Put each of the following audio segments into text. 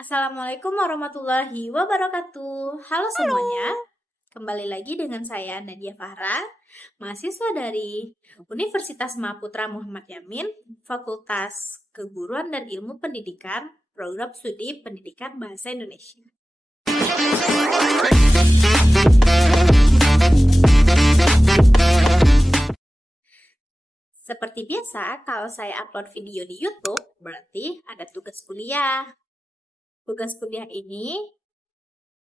Assalamualaikum warahmatullahi wabarakatuh. Halo semuanya, kembali lagi dengan saya Nadia Fahra, mahasiswa dari Universitas Mahaputra Muhammad Yamin, Fakultas Keguruan dan Ilmu Pendidikan, Program Studi Pendidikan Bahasa Indonesia. Seperti biasa, kalau saya upload video di YouTube, berarti ada tugas kuliah. Tugas kuliah ini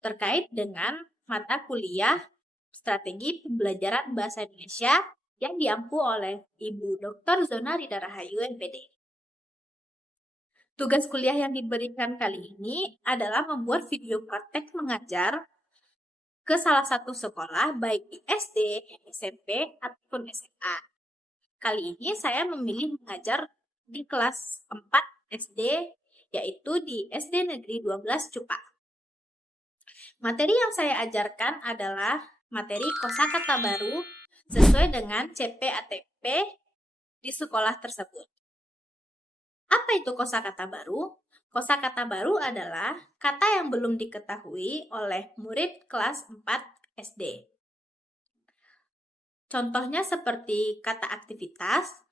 terkait dengan mata kuliah Strategi Pembelajaran Bahasa Indonesia yang diampu oleh Ibu Dr. Zona Rida Rahayu, MPD. Tugas kuliah yang diberikan kali ini adalah membuat video praktek mengajar ke salah satu sekolah, baik di SD, SMP, ataupun SMA. Kali ini saya memilih mengajar di kelas 4 SD, yaitu di SD Negeri 12 Cupak. Materi yang saya ajarkan adalah materi kosakata baru sesuai dengan CPATP di sekolah tersebut. Apa itu kosakata baru? Kosakata baru adalah kata yang belum diketahui oleh murid kelas 4 SD. Contohnya seperti kata aktivitas.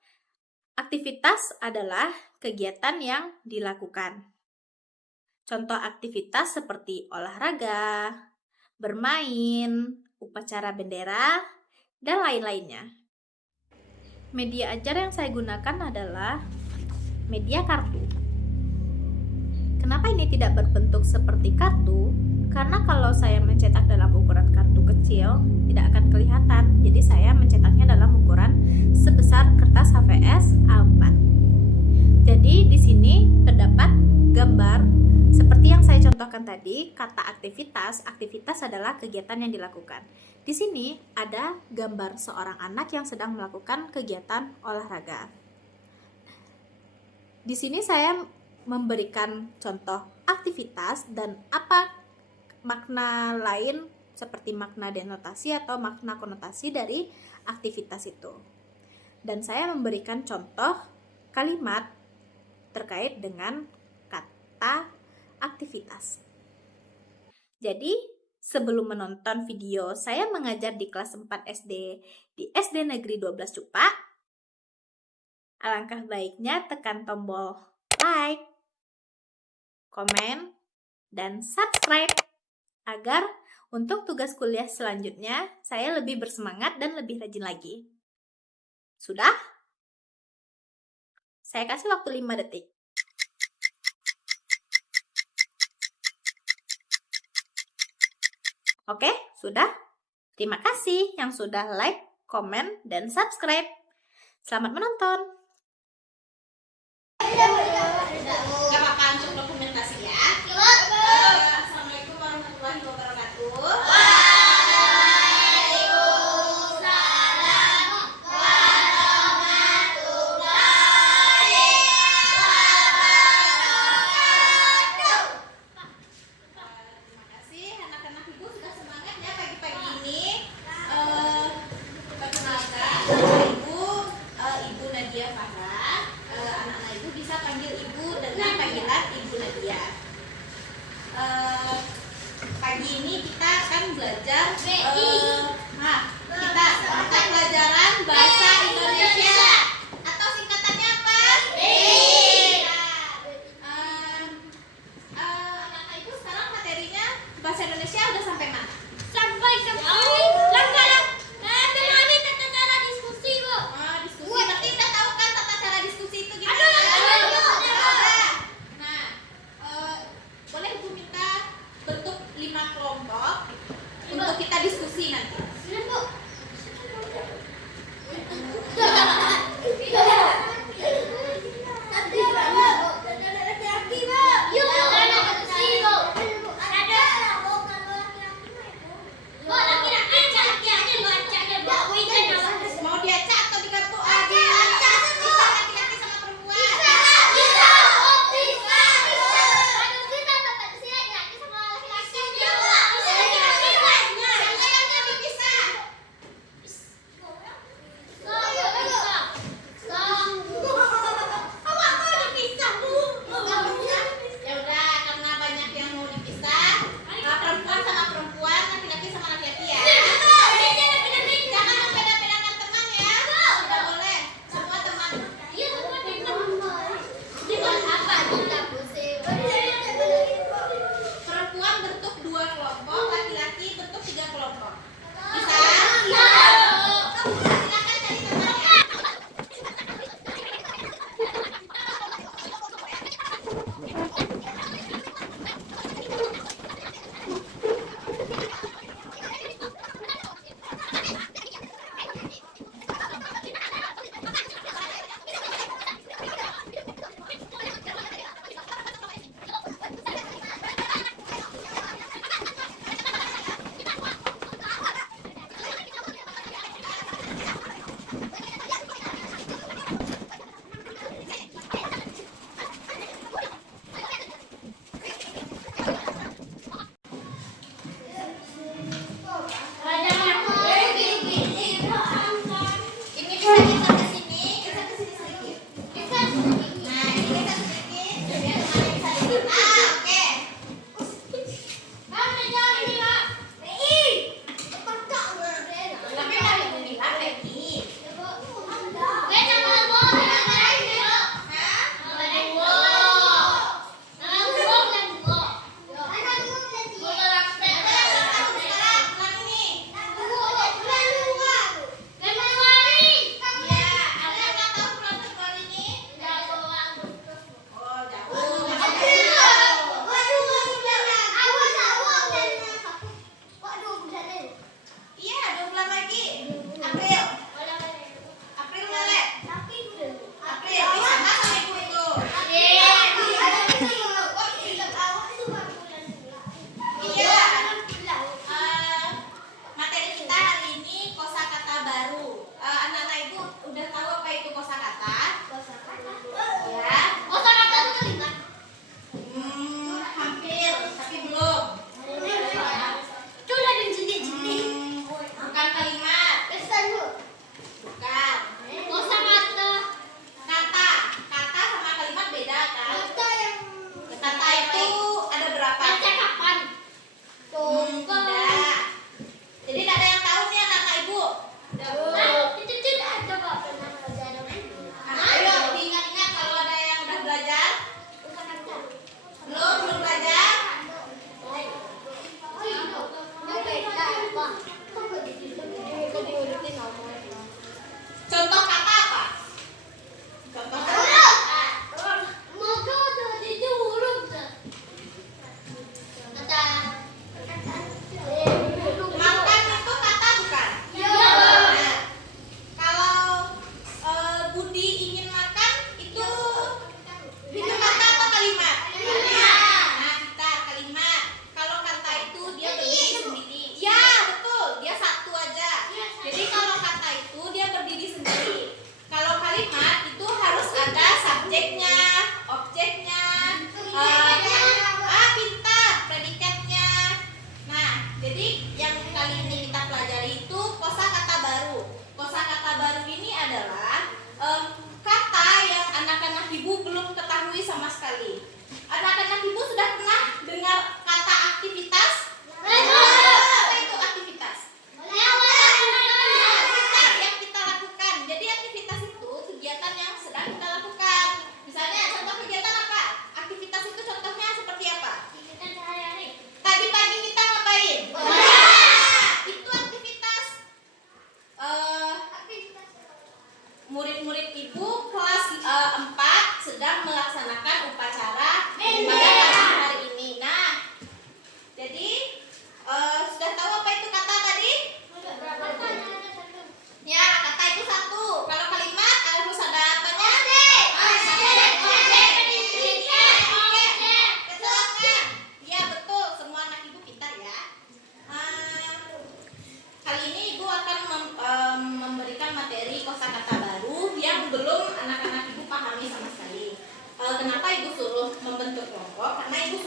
Aktivitas adalah kegiatan yang dilakukan. Contoh aktivitas seperti olahraga, bermain, upacara bendera, dan lain-lainnya. Media ajar yang saya gunakan adalah media kartu. Kenapa ini tidak berbentuk seperti kartu? Karena kalau saya mencetak dalam ukuran kartu kecil, tidak akan kelihatan. Jadi saya mencetaknya dalam ukuran sebesar kertas HVS A4. Jadi di sini terdapat gambar seperti yang saya contohkan tadi, kata aktivitas. Aktivitas adalah kegiatan yang dilakukan. Di sini ada gambar seorang anak yang sedang melakukan kegiatan olahraga. Di sini saya memberikan contoh aktivitas dan apa makna lain seperti makna denotasi atau makna konotasi dari aktivitas itu. Dan saya memberikan contoh kalimat terkait dengan kata aktivitas. Jadi, sebelum menonton video saya mengajar di kelas 4 SD di SD Negeri 12 Cupak, alangkah baiknya tekan tombol like, komen, dan subscribe agar untuk tugas kuliah selanjutnya saya lebih bersemangat dan lebih rajin lagi. Sudah? Saya kasih waktu 5 detik. Oke, sudah? Terima kasih yang sudah like, komen, dan subscribe. Selamat menonton. Gak apa-apa untuk dokumentasi ya. Assalamualaikum warahmatullahi wabarakatuh. Ibu Nadia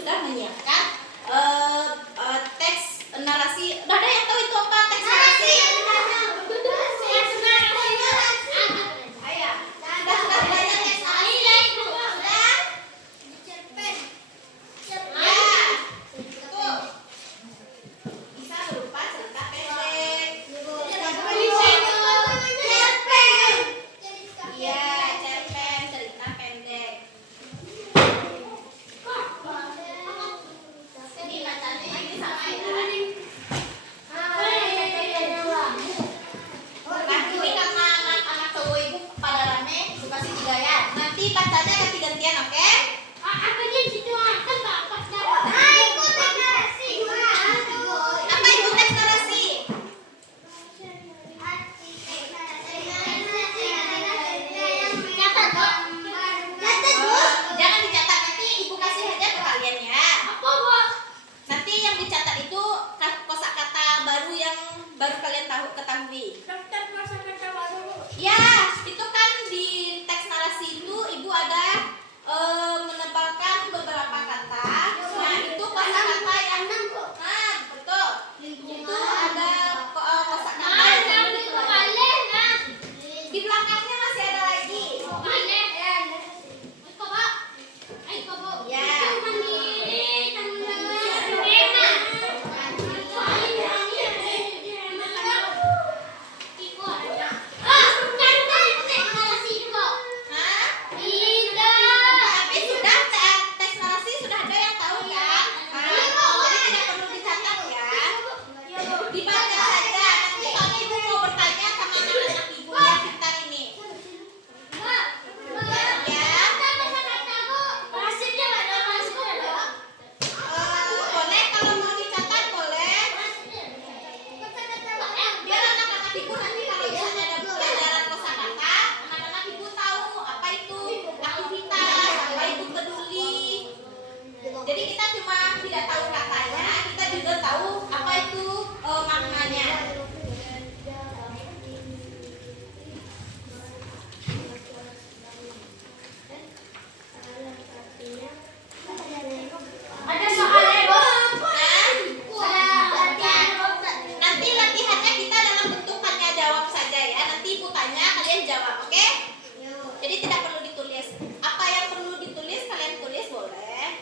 sudah menyiapkan teks narasi. Udah ada yang tahu itu apa teks narasi? Baru kalian ketahui. Daftar kosakata baru. Ya, itu kan di teks narasi itu ibu ada menempelkan beberapa kata. Nah, itu kosakata yang betul. Itu ada kosakata yang di belakangnya masih ada lagi. Ya. Jadi kita cuma tidak tahu katanya, kita juga tahu apa itu maknanya. Ada soalnya, Bu. Nanti latihannya kita dalam bentuk tanya jawab saja ya. Nanti ibu tanya, kalian jawab, oke? Jadi tidak perlu ditulis. Apa yang perlu ditulis kalian tulis boleh.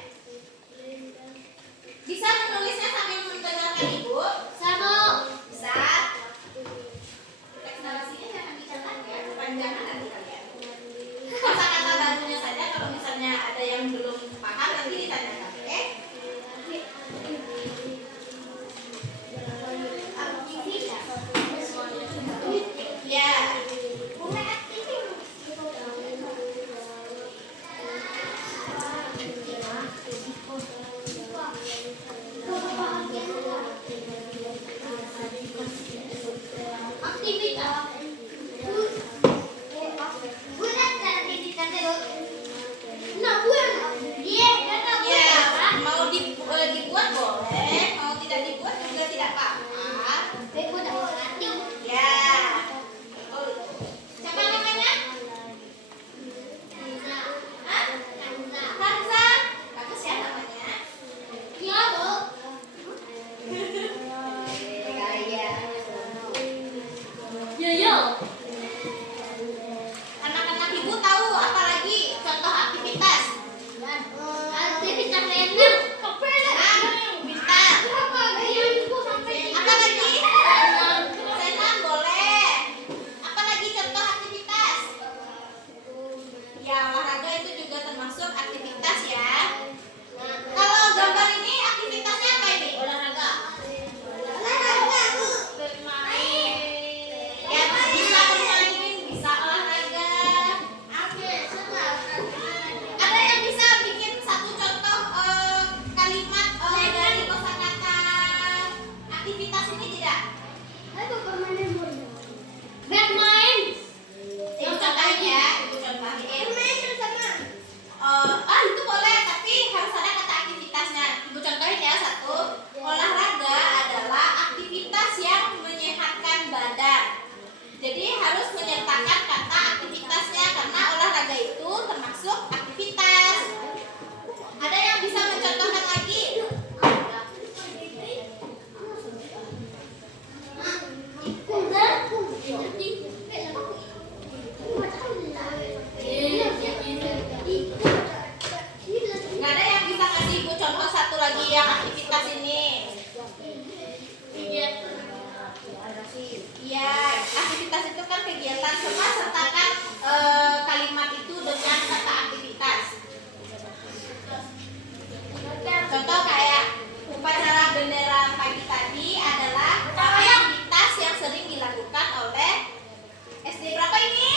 kegiatan semua sertakan kalimat itu dengan kata aktivitas. Contoh kayak upacara bendera pagi tadi adalah aktivitas yang sering dilakukan oleh SD berapa ini?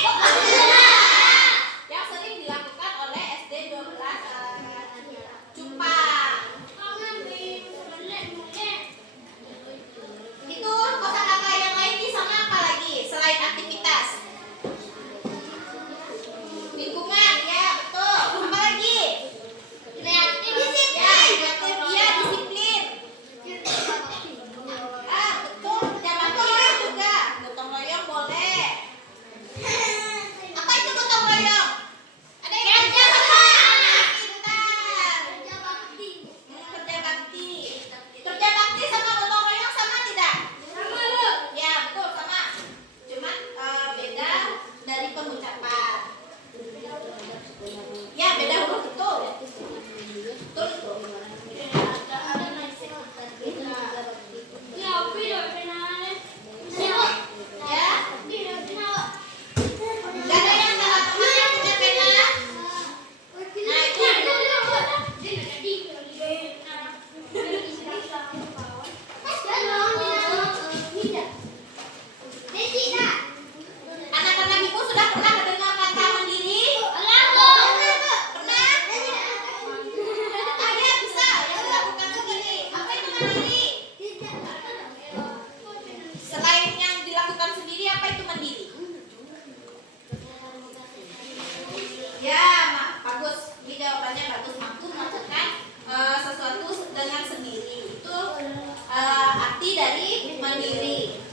Yang sering dilakukan oleh SD 12 Cupang. Itu kosakata yang lain nih sama apa lagi selain aktivitas? Lingkungan, ya betul. Apa lagi? Disiplin. Ya, kreatif, ya disiplin. Betul. Kerja bakti juga. Gotong royong boleh. Apa itu gotong royong? Ada yang kerja sama. Pintar. Kerja bakti. Kerja bakti sama gotong royong sama tidak? Sama, Bu. Ya betul sama. Cuman beda dari pengucapan. Ya beda huruf betul. Betul itu. Ya, video kenal. Ya. Video kenal. Gak ada yang salah teman yang punya pena. Nah itu. Anak-anak ibu sudah pernah mendengar kata mandiri? Pernah? Ya bisa. Ya lakukan juga nih. Apa itu mandiri? Selain yang dilakukan sendiri, apa itu mandiri? Ya, bagus. Ini jawabannya bagus. Mampu melakukan sesuatu dengan sendiri. Itu arti dari mandiri.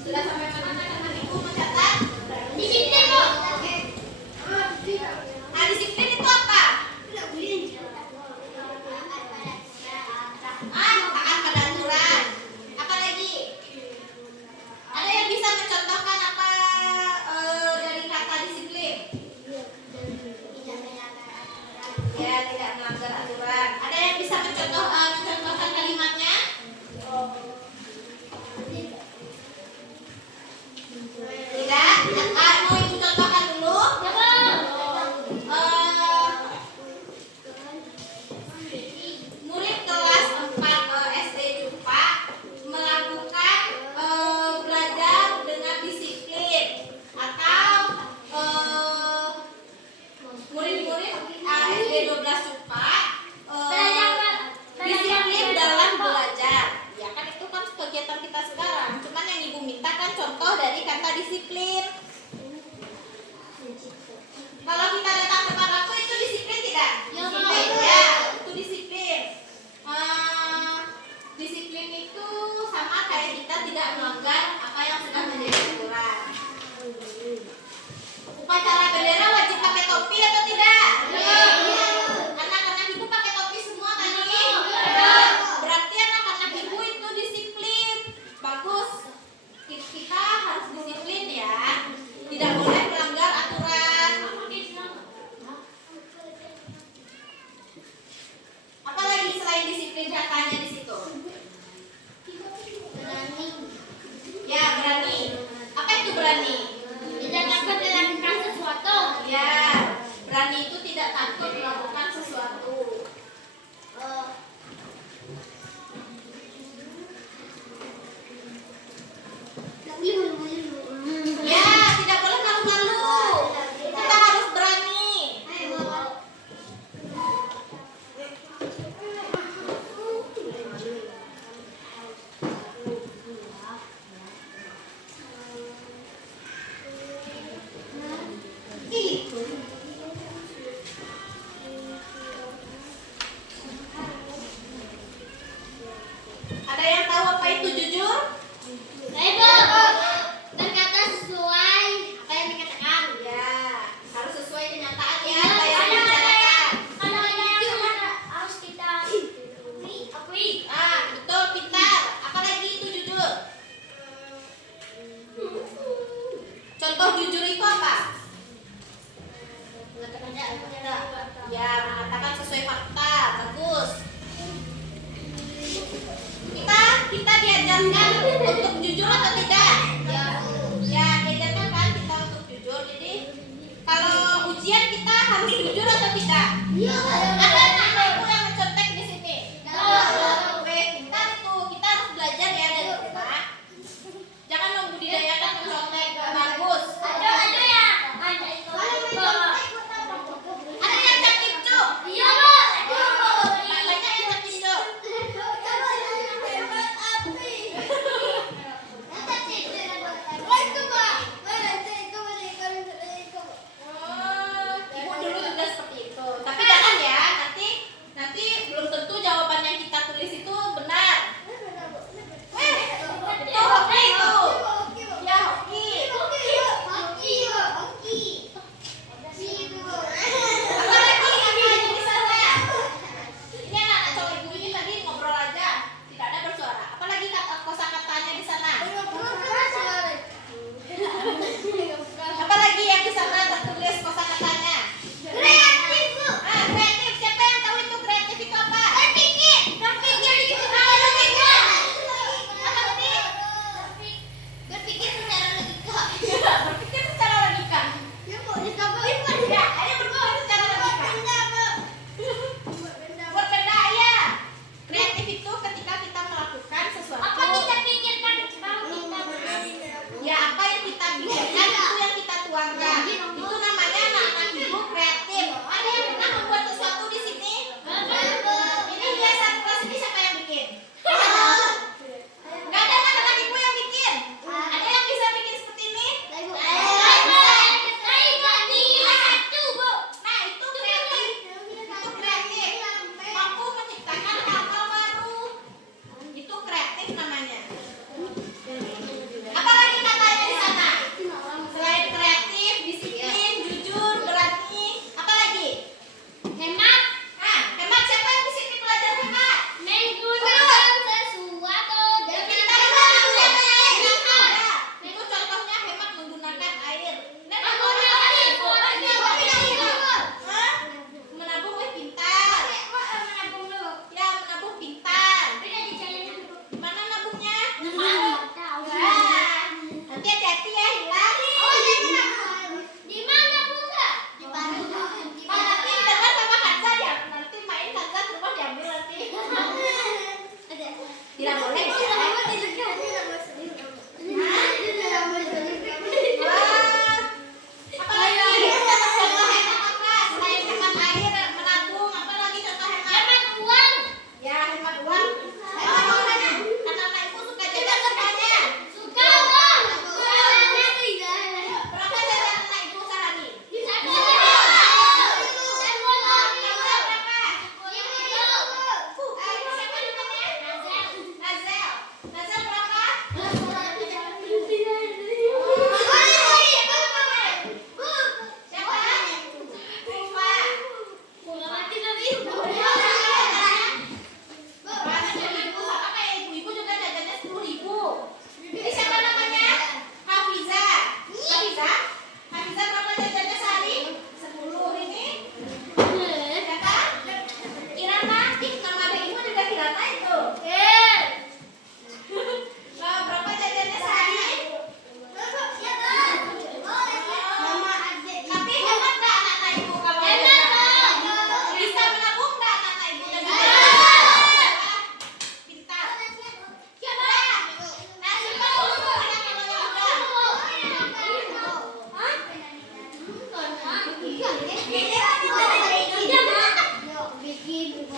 Sudah sampai mana anak-anak ibu mencatat? Disiplin, Bu. Nah, disiplin itu apa? Taat pada aturan. Apa lagi? Ada yang bisa mencontohkan apa dari kata disiplin? Ya, tidak melanggar aturan. Ada yang bisa mencontohkan kalimatnya? Tidak. Mau ibu contohkan dulu? Murid kelas 4 SD Jupa melakukan belajar dengan disiplin atau murid-murid SD 12 Jupa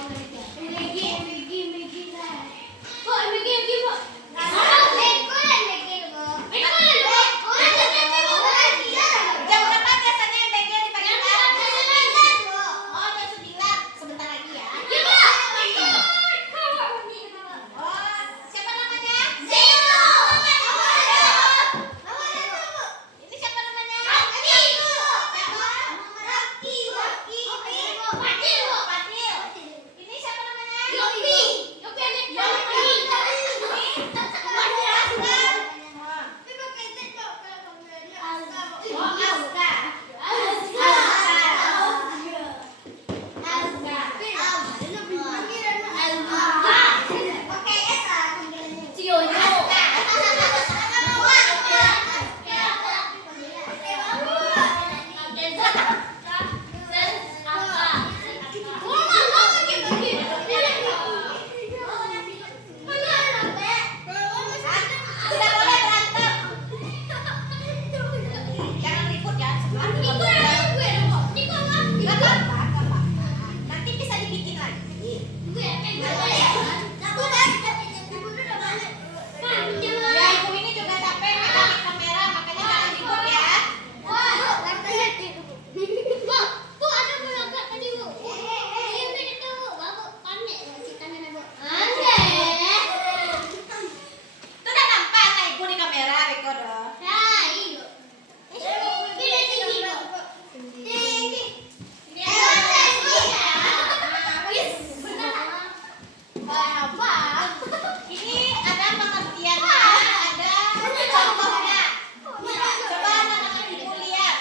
Jam berapa biasanya MBG dipakai? Oh, jam 9. Sebentar lagi ya. Oh, siapa namanya? Ini siapa namanya? Fadil. Ini siapa namanya? Oh, Azka. Oke, Esa. Tidak boleh berantem. Jangan ribut ya. Nggak apa-apa. Nanti bisa dibikin lagi. Ya, ibu ini juga capek megangin kamera, makanya jangan ribut ya. Itu udah nampak anak ibu di kamera, recorder. Ini ada pengertiannya, ada contohnya. Coba anak-anak ibu lihat.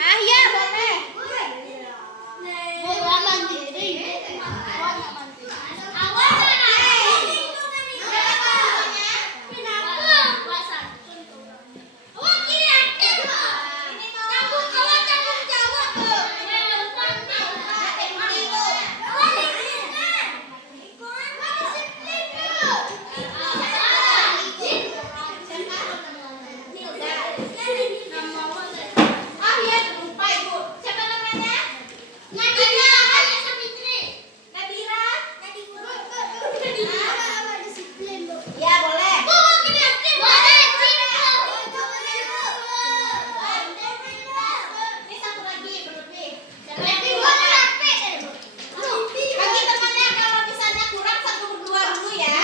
Ah ya, boleh. Ah ya, lupa ibu. Siapa namanya? Nadira. Ya, boleh. Ini satu lagi, berlebih. Bagi temannya kalau misalnya kurang satu berdua dulu ya.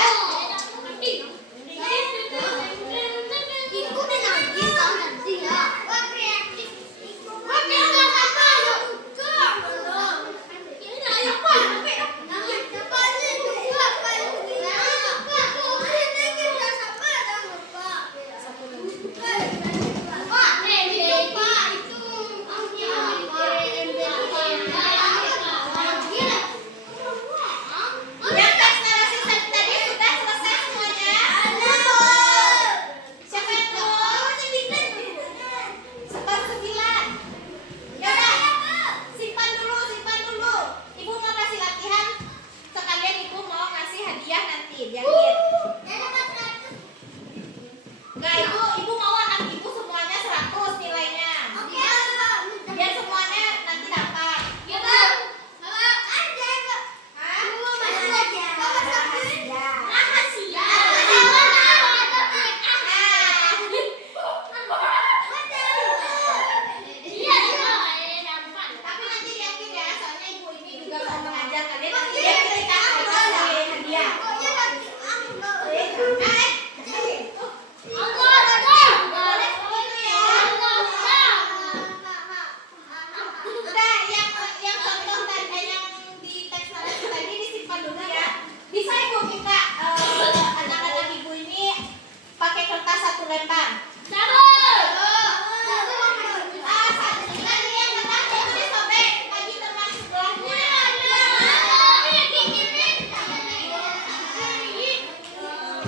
Yang teks narasi tadi sudah selesai semuanya. Siapa yang belum? 9. Ya udah, simpan dulu. Ibu mau kasih latihan, sekalian ibu mau kasih hadiah nanti, biarin. Enggak, ibu mau anak ibu semuanya 100 nilainya. Biar semuanya nanti dapat. Tapi nanti yakin ya, soalnya ibu ini juga mau mengajar kalian. Nanti dia ceritakan kasih hadiah. Udah, yang contoh tadi yang di teks narasi tadi disimpan dulu ya. Bisa ibu minta anak-anak ibu ini pakai kertas 1 lembar. Lagi yang benar itu disobek bagi teman sebelahnya.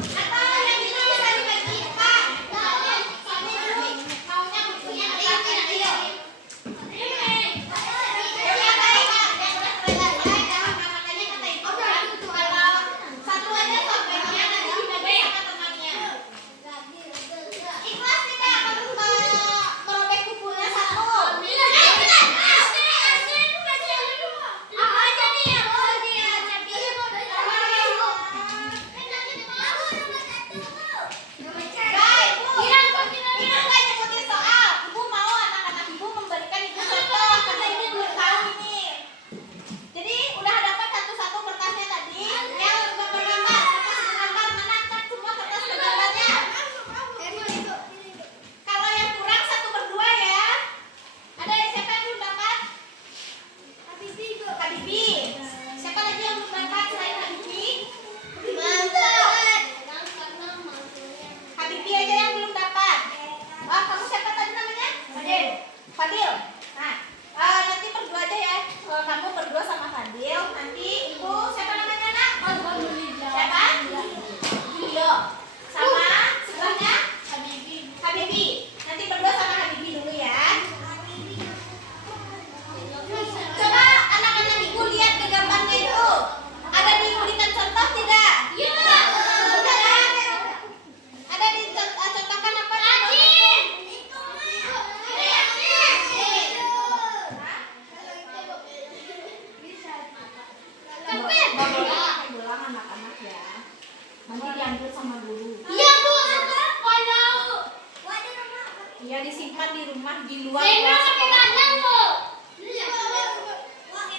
Atau yang itu bisa dibagi 4. Soalnya dulu maunya bukunya kecil. Ya udah, baik, Kak. Yang udah selesai, makanya kata ibu kan, kalau satu aja sobeknya nanti dibagi sama temannya. Kamu siapa tadi namanya? Fadil. Fadil. Nah, nanti berdua aja ya. Kamu berdua sama Fadil. Nanti ibu siapa namanya nak? Siapa? Julio. Sama sebelahnya? Habibi. Nanti berdua sama Habibi dulu ya. Coba anak-anak ibu lihat ke gambarnya itu. Ada diberikan contoh tidak? Iya. Ada dicontohkan apa? Bolang anak-anak ya. Nanti diambil sama guru. Iya, Bu. Kalau Iya disimpan di rumah di luar Zena kelas sampai sekolah. kandang, Bu.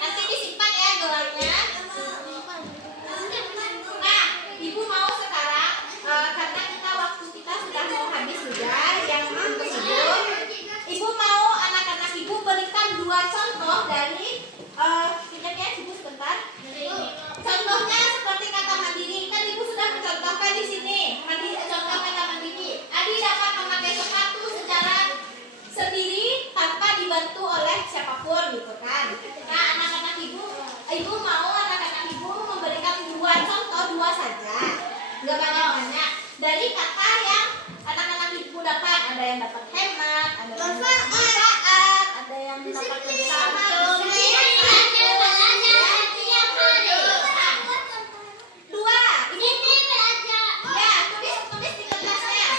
Nanti disimpan ya gelarnya. Nah, ibu mau sekarang karena waktu kita sudah mau habis juga yang tersebut. Ibu mau anak-anak ibu berikan 2 contoh dari pinjam ya ibu sebentar. Contohnya seperti kata mandiri, kan ibu sudah mencontohkan di sini. Contoh kata mandiri. Adi dapat memakai sepatu secara sendiri tanpa dibantu oleh siapapun gitu kan. Nah, anak-anak ibu mau anak-anak ibu memberikan 2 contoh, 2 saja. Enggak banyak-banyak. Dari kata yang anak-anak ibu dapat, ada yang dapat hemat, ada yang dapat manfaat, ada yang dapat kebersamaan. Dua, ibu ya tulis di kertasnya.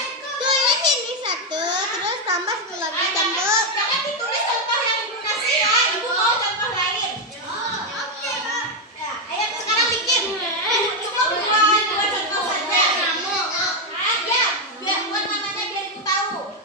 Jangan ditulis contoh yang ibu kasih ya. Ibu mau contoh lain. Ya, ayo sekarang bikin. Cukup dua contoh saja. Aja, biar buat namanya biar ibu tahu.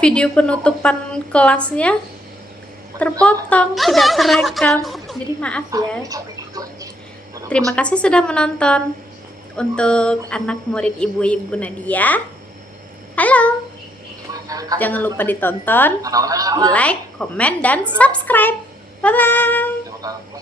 video penutupan kelasnya terpotong, tidak terekam. Jadi maaf ya. Terima kasih sudah menonton. Untuk anak murid ibu-ibu Nadia, halo. Jangan lupa ditonton, di like, komen, dan subscribe. Bye-bye.